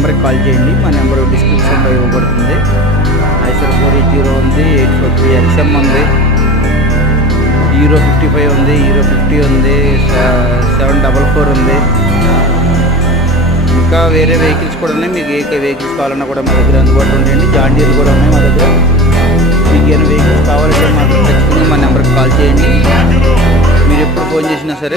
నెంబర్కి కాల్ చేయండి. మా నెంబర్ డిస్క్రిప్షన్లో ఇవ్వబడుతుంది. ఐసర్ 480 ఉంది, 843 XM ఉంది, హీరో 55 ఉంది, హీరో 50 ఉంది, 744 ఉంది. ఇంకా వేరే వెహికల్స్ కూడా ఉన్నాయి. మీకు ఏ వెహికల్స్ కావాలన్నా కూడా మా దగ్గర అందుబాటులో ఉంటాయండి. జాన్ డీర్లు కూడా ఉన్నాయి మా దగ్గర. మీకు ఏమైనా వెహికల్స్ కావాలంటే మాకు ఖచ్చితంగా మా నెంబర్కి కాల్ చేయండి. మీరు ఎప్పుడు ఫోన్ చేసినా సరే